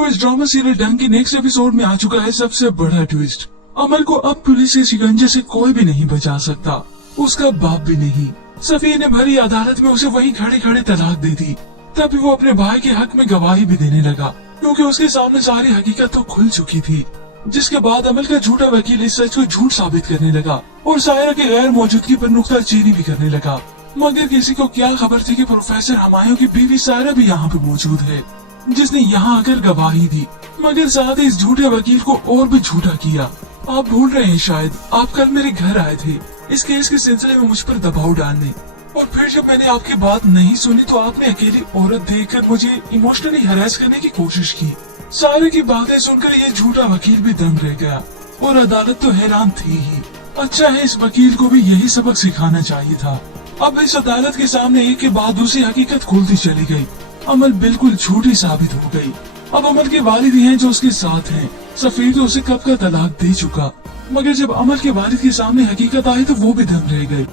Viewers, drama serial डंक के next episode में आ चुका है सबसे बड़ा ट्विस्ट। अमल को अब पुलिस के शिकंजे से कोई भी नहीं बचा सकता, उसका बाप भी नहीं। सफीर ने भरी अदालत में उसे वहीं खड़े खड़े तलाक दे दी। तभी वो अपने भाई के हक में गवाही भी देने लगा, क्योंकि उसके सामने सारी हकीकत तो खुल चुकी थी। जिसके बाद अमल का झूठा वकील इस सच को झूठ साबित करने लगा और सायरा के गैर मौजूदगी पर नुक्ताचीनी भी करने लगा। मगर किसी को क्या खबर थी कि प्रोफेसर हमायूं की बीवी सायरा भी यहाँ पे मौजूद है, जिसने यहाँ आकर गवाही दी। मगर साथ ही इस झूठे वकील को और भी झूठा किया। आप भूल रहे हैं शायद, आप कल मेरे घर आए थे इस केस के सिलसिले में मुझ पर दबाव डालने, और फिर जब मैंने आपकी बात नहीं सुनी तो आपने अकेली औरत देखकर मुझे इमोशनली हरास करने की कोशिश की। सारे की बातें सुनकर ये झूठा वकील भी दंग रह गया और अदालत तो हैरान थी ही। अच्छा है, इस वकील को भी यही सबक सिखाना चाहिए था। अब इस अदालत के सामने एक के बाद दूसरी हकीकत खुलती चली गई। अमल बिल्कुल झूठी साबित हो गई। अब अमल के वालिद ही हैं जो उसके साथ हैं। सफीर तो उसे कब का तलाक दे चुका, मगर जब अमल के वालिद के सामने हकीकत आई तो वो भी दंग रह गए।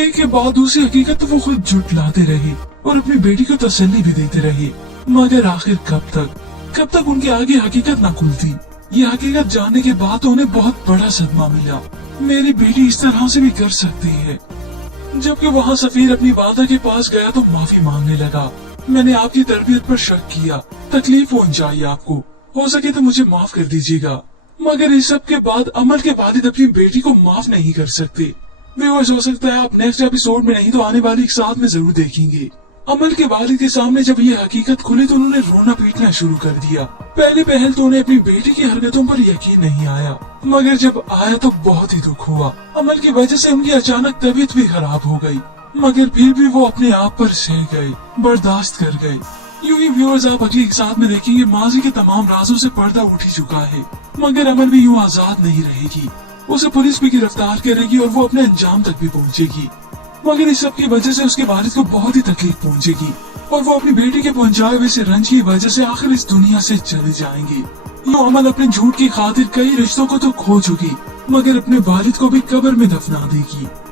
एक के बाद दूसरी हकीकत तो वो खुद जुटलाते रहे और अपनी बेटी को तसल्ली भी देते रहे। मगर आखिर कब तक उनके आगे हकीकत न खुलती। ये हकीकत जानने के बाद उन्हें बहुत बड़ा सदमा मिला। मेरी बेटी इस तरह से भी कर सकती है। जबकि वहाँ सफीर अपनी वादा के पास गया तो माफी मांगने लगा। मैंने आपकी तरबियत पर शक किया, तकलीफ पहुंचाई आपको, हो सके तो मुझे माफ कर दीजिएगा। मगर इस सब के बाद अमल के वालिद अपनी बेटी को माफ नहीं कर सकते। व्यूअर्स, हो सकता है आप नेक्स्ट एपिसोड में नहीं तो आने वाली एक साथ में जरूर देखेंगे। अमल के वालिद के सामने जब ये हकीकत खुली तो उन्होंने रोना पीटना शुरू कर दिया। पहले पहल तो उन्हें अपनी बेटी की हरकतों पर यकीन नहीं आया, मगर जब आया तो बहुत ही दुख हुआ। अमल की वजह से उनकी अचानक तबीयत भी खराब हो गई, मगर फिर भी वो अपने आप पर सह गए, बर्दाश्त कर गए। यूं ही व्यूअर्स, आप अगली एक साथ में देखेंगे माजी के तमाम राजों से पर्दा उठ ही चुका है, मगर अमल भी यूं आजाद नहीं रहेगी। उसे पुलिस भी गिरफ्तार करेगी और वो अपने अंजाम तक भी पहुंचेगी। मगर इस सब की वजह से उसके वालिद को बहुत ही तकलीफ पहुंचेगी और वो अपनी बेटी के पहुंचाए हुए से रंज की वजह से आखिर इस दुनिया से चले जाएंगे। यूं अमल अपने झूठ की खातिर कई रिश्तों को तो खो चुकी, मगर अपने वालिद को भी कब्र में दफना देगी।